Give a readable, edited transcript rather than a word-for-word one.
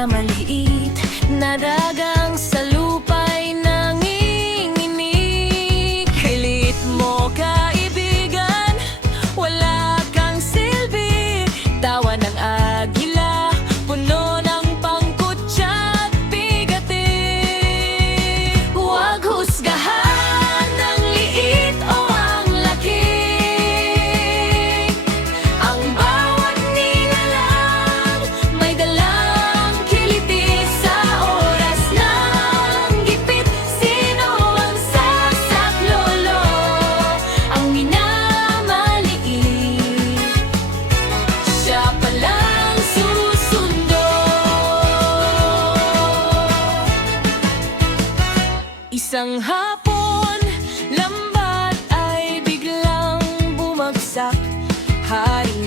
minamaliit na dagang sa lupa'y nanginginig. Hilit mo kaibigan, wala kang silbi. Tawa ng agila, puno ng pangkutya at bigati. Huwag husgahan ang liit o ang laki. Ang bawat nilalang may dalang kiliti sa oras ng gipit. Sino ang sasaklolo, ang minamaliit? Siya palang susundo. Isang hapon, lambat ay biglang bumagsak. Hari